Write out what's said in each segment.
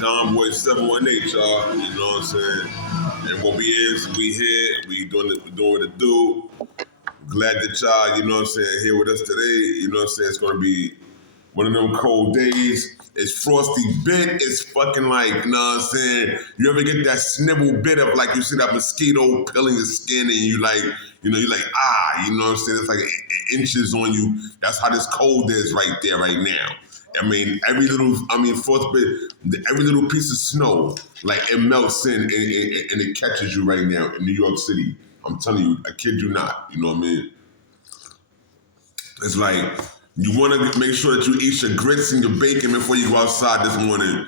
Don Boy 718, y'all. You know what I'm saying? And what we is, we here. We doing what it do. Glad that y'all, you know what I'm saying, here with us today. You know what I'm saying? It's gonna be one of them cold days. It's frosty bit. It's fucking like, you know what I'm saying? You ever get that snivel bit of like you see that mosquito peeling your skin and you like, you know, you're like, you know what I'm saying? It's like inches on you. That's how this cold is right there, right now. I mean, fourth bit, every little piece of snow, like it melts in and it catches you right now in New York City. I'm telling you, I kid you not. You know what I mean? It's like you want to make sure that you eat your grits and your bacon before you go outside this morning.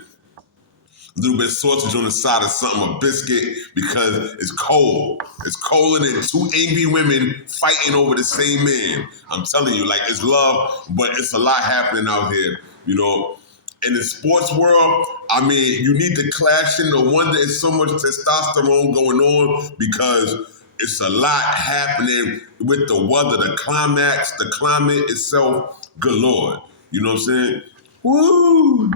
A little bit of sausage on the side of something, a biscuit, because it's cold. It's colder than two angry women fighting over the same man. I'm telling you, like, it's love, but it's a lot happening out here, you know. In the sports world, I mean, you need to clash in. No wonder it's so much testosterone going on because it's a lot happening with the weather, the climate itself, good Lord. You know what I'm saying? Woo!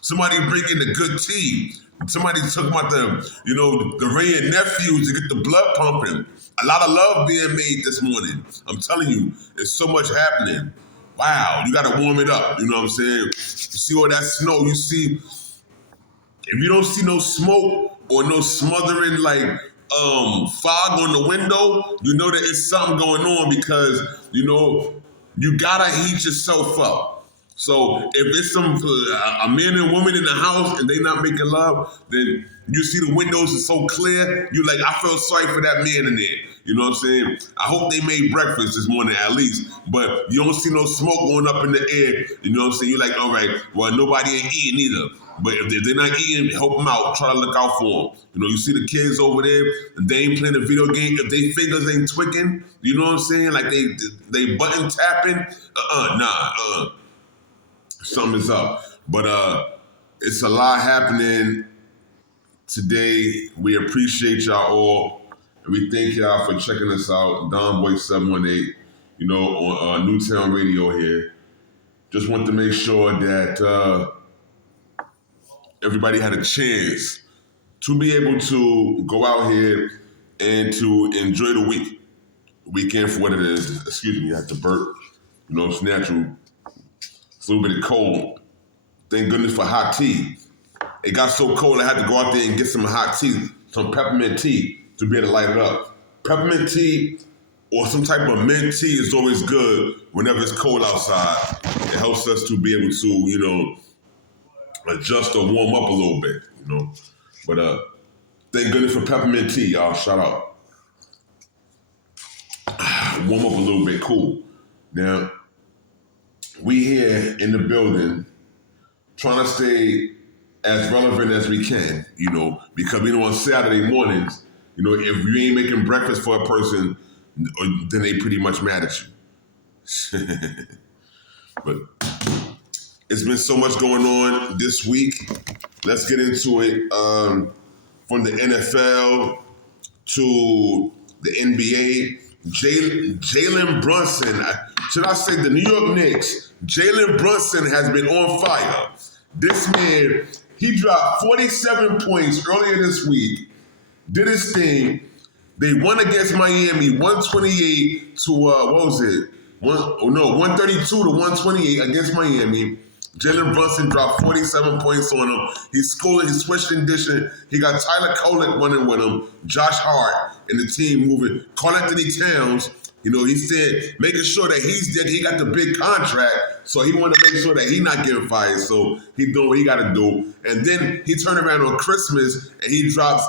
Somebody bringing the good tea. Somebody talking about the Ray and nephews to get the blood pumping. A lot of love being made this morning. I'm telling you, there's so much happening. Wow, you gotta warm it up. You know what I'm saying? You see all that snow, you see, if you don't see no smoke or no smothering like fog on the window, you know that it's something going on because, you know, you gotta heat yourself up. So if it's a man and woman in the house and they not making love, then you see the windows are so clear, you like, I feel sorry for that man in there. You know what I'm saying? I hope they made breakfast this morning at least, but you don't see no smoke going up in the air. You know what I'm saying? You're like, all right, well, nobody ain't eating either. But if they're not eating, help them out. Try to look out for them. You know, you see the kids over there, and they ain't playing a video game. If their fingers ain't twicking, you know what I'm saying? Like they button tapping. Something's up. But it's a lot happening today. We appreciate y'all all. And we thank y'all for checking us out. Don Boy 718, you know, on Newtown Radio here. Just want to make sure that everybody had a chance to be able to go out here and to enjoy the weekend for what it is. Excuse me, I have to burp. You know, it's natural. It's a little bit of cold. Thank goodness for hot tea. It got so cold I had to go out there and get some hot tea, some peppermint tea to be able to light it up. Peppermint tea or some type of mint tea is always good whenever it's cold outside. It helps us to be able to, you know, adjust or warm up a little bit, you know. But thank goodness for peppermint tea, y'all. Shout out. Warm up a little bit, cool. Now, we here in the building trying to stay as relevant as we can, you know, because we know on Saturday mornings, you know, if you ain't making breakfast for a person, then they pretty much mad at you. But it's been so much going on this week. Let's get into it. From the NFL to the NBA, Jalen Brunson, should I say the New York Knicks, Jalen Brunson has been on fire. This man, he dropped 47 points earlier this week, did his thing. They won against Miami, 128 to, 132 to 128 against Miami. Jalen Brunson dropped 47 points on him. He's schooling, he's switching and dishing. He got Tyler Kolek running with him, Josh Hart, and the team moving. Karl Anthony Towns, you know, he said, making sure that he got the big contract, so he wanted to make sure that he not getting fired, so he doing what he got to do. And then he turned around on Christmas, and he drops,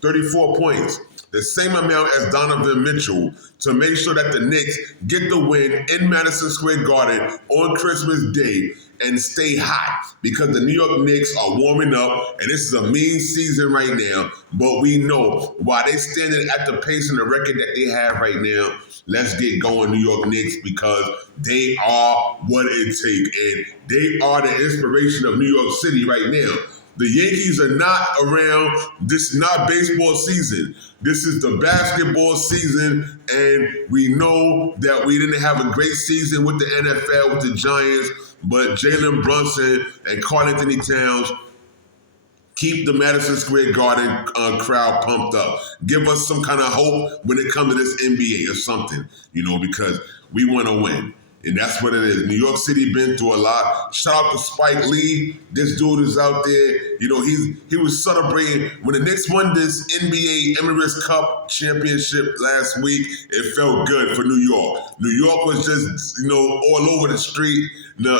34 points. The same amount as Donovan Mitchell to make sure that the Knicks get the win in Madison Square Garden on Christmas Day and stay hot because the New York Knicks are warming up and this is a mean season right now, but we know while they standing at the pace and the record that they have right now, let's get going New York Knicks because they are what it takes and they are the inspiration of New York City right now. The Yankees are not around. This is not baseball season. This is the basketball season, and we know that we didn't have a great season with the NFL, with the Giants, but Jalen Brunson and Karl Anthony Towns keep the Madison Square Garden crowd pumped up. Give us some kind of hope when it comes to this NBA or something, because we want to win. And that's what it is. New York City been through a lot. Shout out to Spike Lee. This dude is out there. He was celebrating when the Knicks won this NBA Emirates Cup championship last week. It felt good for New York. New York was just, all over the street. No,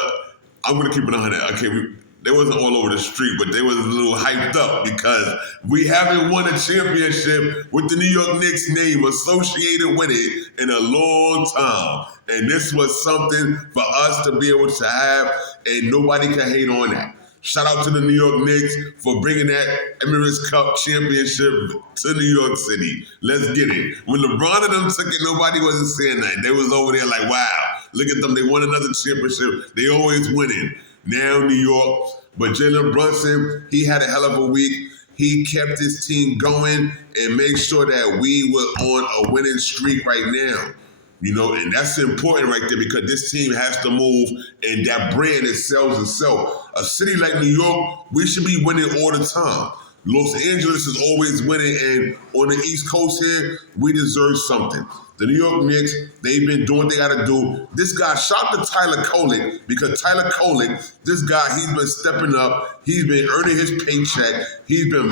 I'm gonna keep it 100. Okay, they wasn't all over the street, but they was a little hyped up because we haven't won a championship with the New York Knicks name associated with it in a long time. And this was something for us to be able to have, and nobody can hate on that. Shout out to the New York Knicks for bringing that Emirates Cup championship to New York City. Let's get it. When LeBron and them took it, nobody wasn't saying that. They was over there like, wow, look at them. They won another championship. They always winning. Now New York. But Jalen Brunson, he had a hell of a week. He kept his team going and made sure that we were on a winning streak right now. And that's important right there because this team has to move and that brand, it sells itself. A city like New York, we should be winning all the time. Los Angeles is always winning, and on the East Coast here, we deserve something. The New York Knicks, they've been doing what they got to do. This guy, shout out to Tyler Kolek, because Tyler Kolek, this guy, he's been stepping up. He's been earning his paycheck. He's been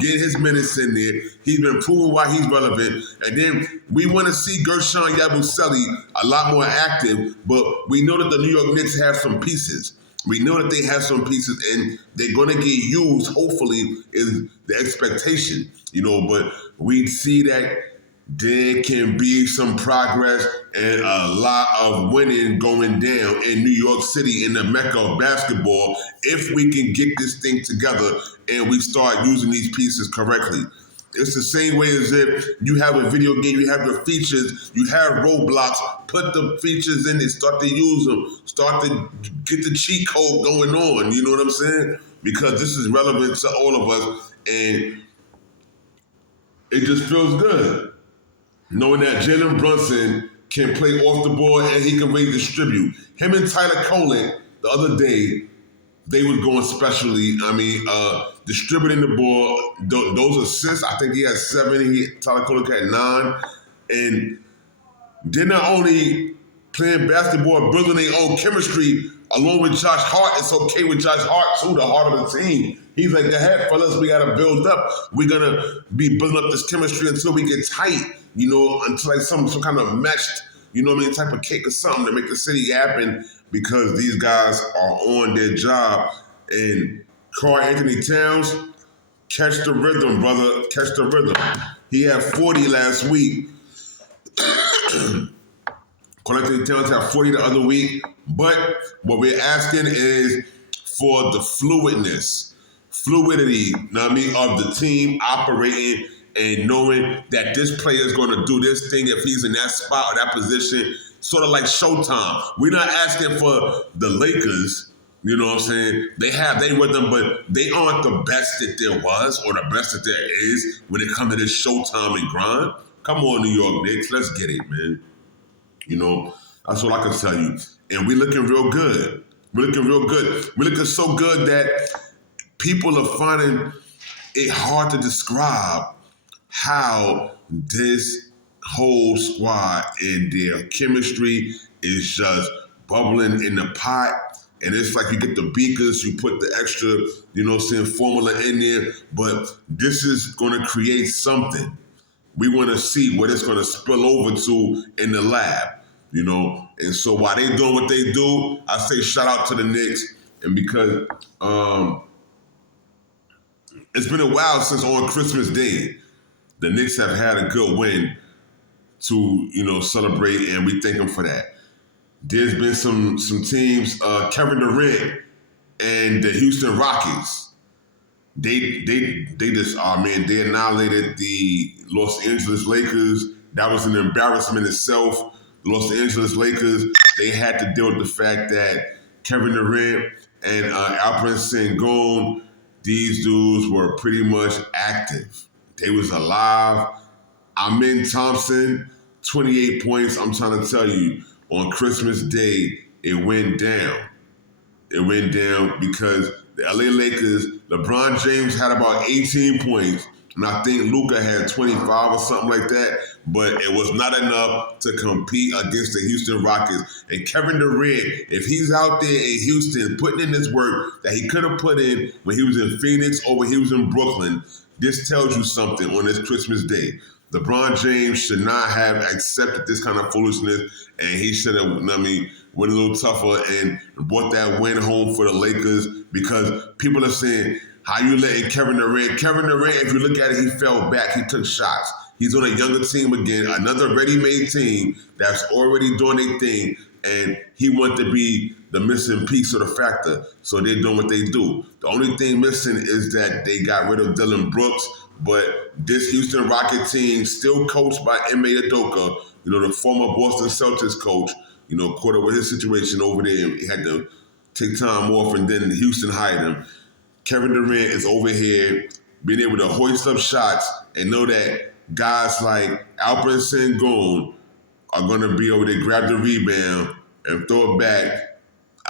getting his minutes in there. He's been proving why he's relevant. And then we want to see Gershon Yabusele a lot more active, but we know that the New York Knicks have some pieces. We know that they have some pieces, and they're going to get used, hopefully, is the expectation, but we see that there can be some progress and a lot of winning going down in New York City in the mecca of basketball if we can get this thing together and we start using these pieces correctly. It's the same way as if you have a video game, you have your features, you have roadblocks, put the features in it, start to use them, start to get the cheat code going on, you know what I'm saying? Because this is relevant to all of us, and it just feels good knowing that Jalen Brunson can play off the ball and he can really distribute. Him and Tyler Kolek the other day, they was going specially. Distributing the ball, those assists, I think he had 7, Tyler Kolek had 9. And they're not only playing basketball, building their own chemistry along with Josh Hart. It's okay with Josh Hart too, the heart of the team. He's like, go ahead, fellas, we got to build up. We're going to be building up this chemistry until we get tight, until like some kind of meshed, type of cake or something to make the city happen, because these guys are on their job. And Karl Anthony Towns, catch the rhythm, brother. Catch the rhythm. He had 40 last week. Karl Anthony Towns had 40 the other week. But what we're asking is for the fluidity, of the team operating and knowing that this player is going to do this thing if he's in that spot or that position, sort of like Showtime. We're not asking for the Lakers. You know what I'm saying? They with them, but they aren't the best that there was or the best that there is when it comes to this Showtime and grind. Come on, New York Knicks, let's get it, man. That's all I can tell you. And we're looking real good. We're looking so good that people are finding it hard to describe how this whole squad and their chemistry is just bubbling in the pot. And it's like you get the beakers, you put the extra, formula in there. But this is going to create something. We want to see what it's going to spill over to in the lab, And so while they doing what they do, I say shout out to the Knicks. And because it's been a while since on Christmas Day, the Knicks have had a good win to, celebrate, and we thank them for that. There's been some teams, Kevin Durant and the Houston Rockets. They just, they annihilated the Los Angeles Lakers. That was an embarrassment itself. The Los Angeles Lakers, they had to deal with the fact that Kevin Durant and Alperen Sengun, these dudes were pretty much active. They was alive. Amin Thompson, 28 points. I'm trying to tell you, on Christmas Day, it went down. It went down because the LA Lakers, LeBron James had about 18 points, and I think Luka had 25 or something like that, but it was not enough to compete against the Houston Rockets. And Kevin Durant, if he's out there in Houston putting in this work that he could have put in when he was in Phoenix or when he was in Brooklyn, this tells you something on this Christmas Day. LeBron James should not have accepted this kind of foolishness, and he should have, went a little tougher and brought that win home for the Lakers, because people are saying, how you letting Kevin Durant? Kevin Durant, if you look at it, he fell back. He took shots. He's on a younger team again, another ready-made team that's already doing their thing, and he wanted to be the missing piece of the factor. So they're doing what they do. The only thing missing is that they got rid of Dylan Brooks, but this Houston Rocket team, still coached by Ime Udoka, the former Boston Celtics coach, caught up with his situation over there. He had to take time off, and then Houston hired him. Kevin Durant is over here being able to hoist up shots and know that guys like Alperen Sengun are going to be over there, grab the rebound and throw it back.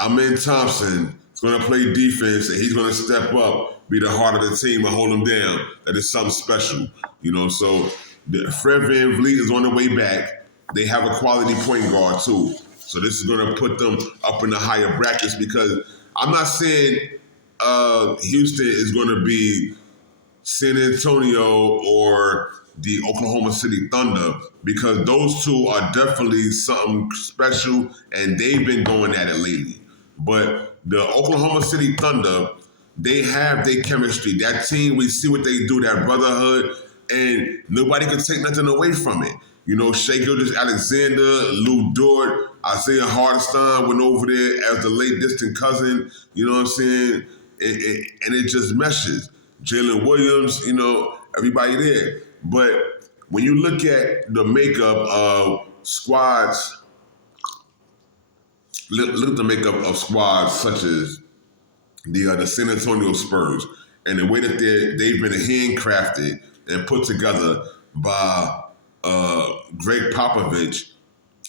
Amin Thompson is going to play defense, and he's going to step up, be the heart of the team, and hold them down. That is something special, So Fred VanVleet is on the way back. They have a quality point guard too. So this is going to put them up in the higher brackets, because I'm not saying Houston is going to be San Antonio or the Oklahoma City Thunder, because those two are definitely something special, and they've been going at it lately. But the Oklahoma City Thunder, they have their chemistry. That team, we see what they do, that brotherhood, and nobody can take nothing away from it. Shai Gilgeous-Alexander, Lou Dort, Isaiah Hartenstein went over there as the late distant cousin, you know what I'm saying? And it just meshes. Jalen Williams, everybody there. But when you look at the makeup of squads, look at the makeup of squads such as the San Antonio Spurs, and the way that they've been handcrafted and put together by Greg Popovich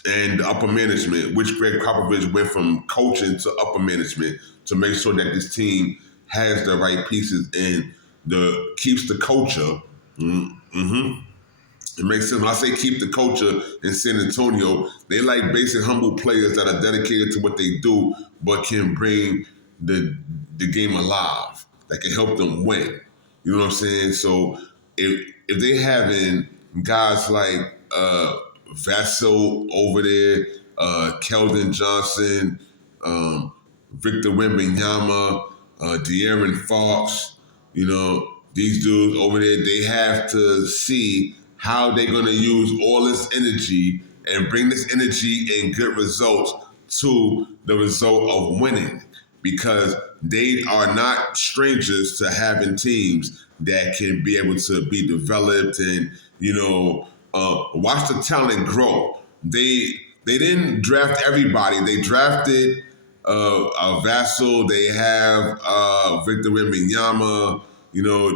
and the upper management, which Greg Popovich went from coaching to upper management to make sure that this team has the right pieces and keeps the culture. It makes sense. When I say keep the culture in San Antonio, they like basic, humble players that are dedicated to what they do, but can bring the game alive, that can help them win. You know what I'm saying? So if they having guys like Vassell over there, Keldon Johnson, Victor Wembanyama, De'Aaron Fox, these dudes over there, they have to see how they're going to use all this energy and bring this energy and good results to the result of winning, because they are not strangers to having teams that can be able to be developed and, watch the talent grow. They didn't draft everybody. They drafted Vassell. They have Victor Wembanyama.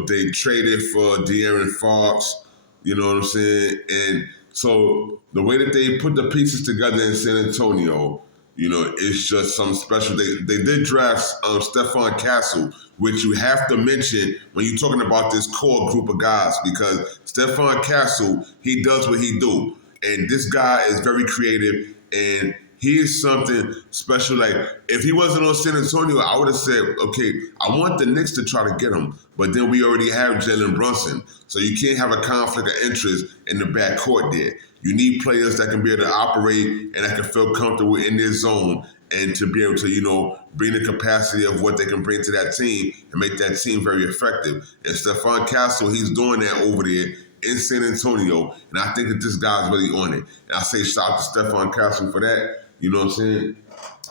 They traded for De'Aaron Fox. You know what I'm saying? And so the way that they put the pieces together in San Antonio, it's just something special. They did draft Stephon Castle, which you have to mention when you're talking about this core group of guys, because Stephon Castle, he does what he do. And this guy is very creative, and he is something special. Like, if he wasn't on San Antonio, I would have said, okay, I want the Knicks to try to get him. But then we already have Jalen Brunson. So you can't have a conflict of interest in the backcourt there. You need players that can be able to operate and that can feel comfortable in their zone, and to be able to, bring the capacity of what they can bring to that team and make that team very effective. And Stephon Castle, he's doing that over there in San Antonio, and I think that this guy's really on it. And I say shout out to Stephon Castle for that. You know what I'm saying?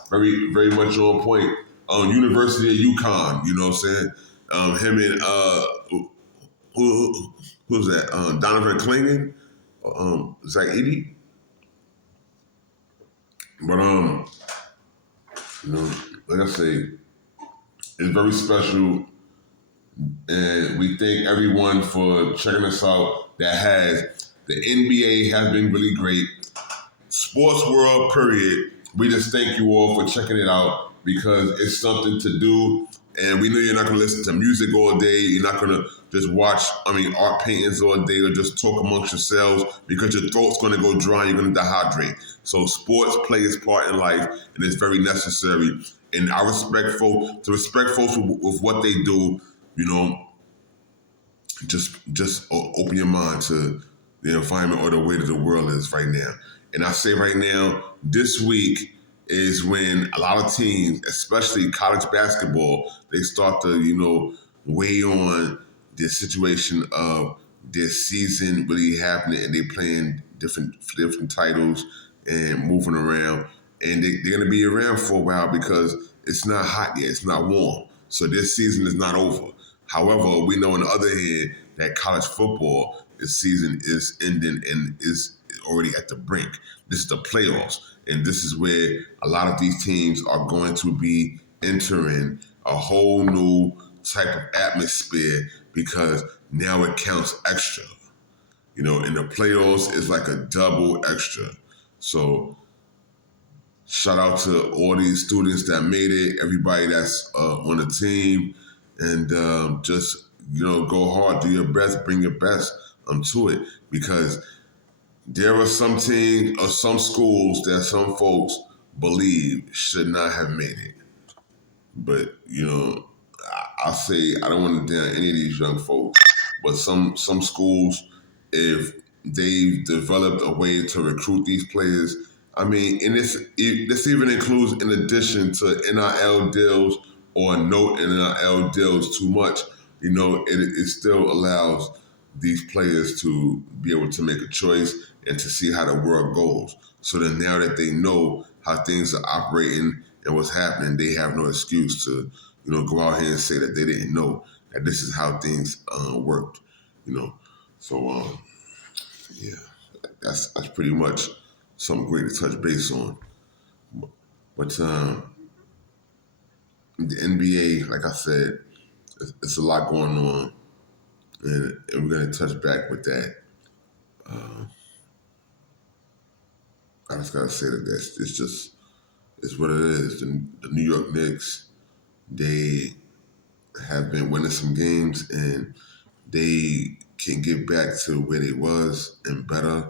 Very, very much on point. University of UConn, you know what I'm saying? Him and who's that? Donovan Clingan, Zach Edey. But like I say, it's very special And we thank everyone for checking us out. The NBA has been really great. Sports world, period. We just thank you all for checking it out because it's something to do. And we know you're not going to listen to music all day. You're not going to just watch, art paintings all day or just talk amongst yourselves because your throat's going to go dry and you're going to dehydrate. So sports play its part in life and it's very necessary. And I respect folks with what they do, just open your mind to the environment or the way that the world is right now. And I say right now, this week is when a lot of teams, especially college basketball, they start to, weigh on the situation of their season really happening and they playing different titles and moving around. And they're going to be around for a while because it's not hot yet, it's not warm. So this season is not over. However, we know on the other hand that college football, this season is ending and is already at the brink. This is the playoffs, and this is where a lot of these teams are going to be entering a whole new type of atmosphere because now it counts extra. In the playoffs, it's like a double extra. So shout out to all these students that made it, everybody that's on the team, and just go hard, do your best, bring your best to it because there are some teams or some schools that some folks believe should not have made it. But I say I don't want to down any of these young folks, but some schools, if they've developed a way to recruit these players, and this even includes in addition to NIL deals or no NIL deals too much, it still allows these players to be able to make a choice and to see how the world goes. So then now that they know how things are operating and what's happening, they have no excuse to, go out here and say that they didn't know that this is how things worked. So yeah, that's pretty much something great to touch base on. But the NBA, like I said, it's a lot going on, and we're gonna touch back with that. I just gotta say that it's what it is. The New York Knicks, they have been winning some games and they can get back to where they was and better,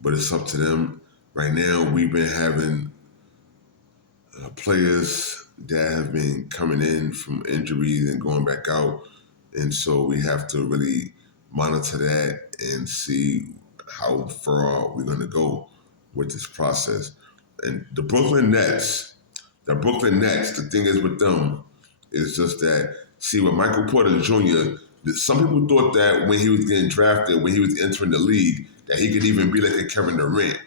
but it's up to them. Right now, we've been having players that have been coming in from injuries and going back out, and so we have to really monitor that and see how far we're going to go with this process. And the thing is with them is just that, see, with Michael Porter Jr., some people thought that when he was getting drafted, when he was entering the league, that he could even be like a Kevin Durant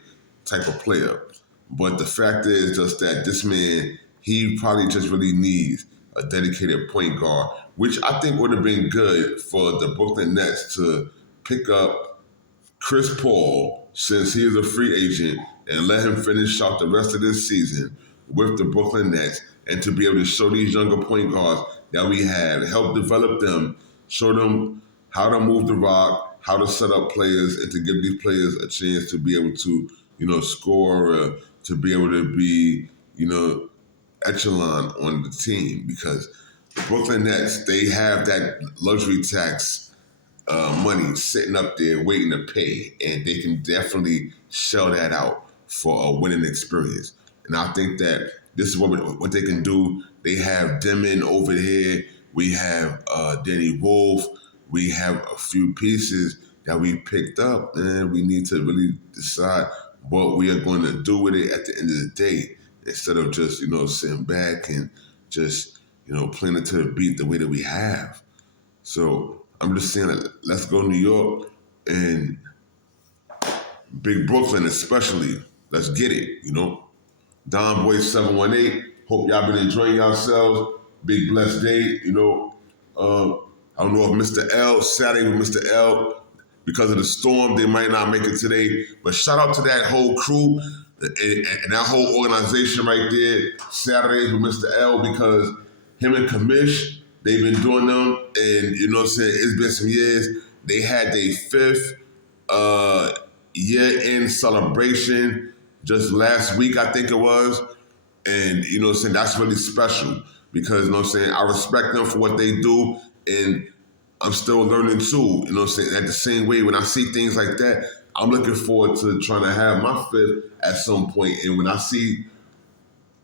type of player. But the fact is just that this man, he probably just really needs a dedicated point guard, which I think would have been good for the Brooklyn Nets to pick up Chris Paul, since he is a free agent, and let him finish out the rest of this season with the Brooklyn Nets, and to be able to show these younger point guards that we have, help develop them, show them how to move the rock, how to set up players, and to give these players a chance to be able to, score, to be able to be, echelon on the team, because the Brooklyn Nets, they have that luxury tax money sitting up there waiting to pay, and they can definitely shell that out for a winning experience. And I think that this is what they can do. They have Demon over here. We have Danny Wolf. We have a few pieces that we picked up, and we need to really decide what we are going to do with it at the end of the day, instead of just sitting back and just playing it to the beat the way that we have. So I'm just saying that let's go New York and Big Brooklyn especially. Let's get it, Don Boy 718. Hope y'all been enjoying yourselves. Big blessed day, I don't know if Mr. L, Saturday with Mr. L, because of the storm, they might not make it today. But shout out to that whole crew and that whole organization right there, Saturdays with Mr. L, because him and Kamish, they've been doing them, and you know what I'm saying, it's been some years. They had their fifth year-end celebration just last week, I think it was. And you know what I'm saying, that's really special because you know what I'm saying, I respect them for what they do, and I'm still learning too. You know what I'm saying? At the same way, when I see things like that, I'm looking forward to trying to have my fifth at some point. And when I see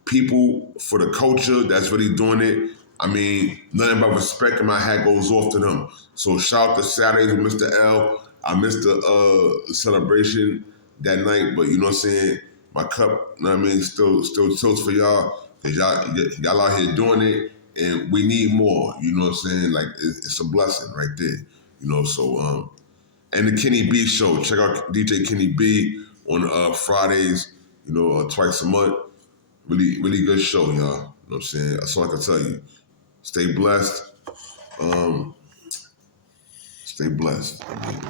people for the culture that's really doing it, I mean, nothing but respect in my hat goes off to them. So shout out to Saturdays with Mr. L. I missed the celebration that night, but you know what I'm saying? My cup, you know what I mean, still toast for y'all, because y'all out here doing it, and we need more, you know what I'm saying? Like, it's a blessing right there, you know, so, and the Kenny B show, check out DJ Kenny B on Fridays, you know, twice a month. Really, really good show, y'all. You know what I'm saying? That's all I can tell you. Stay blessed. Stay blessed. I mean,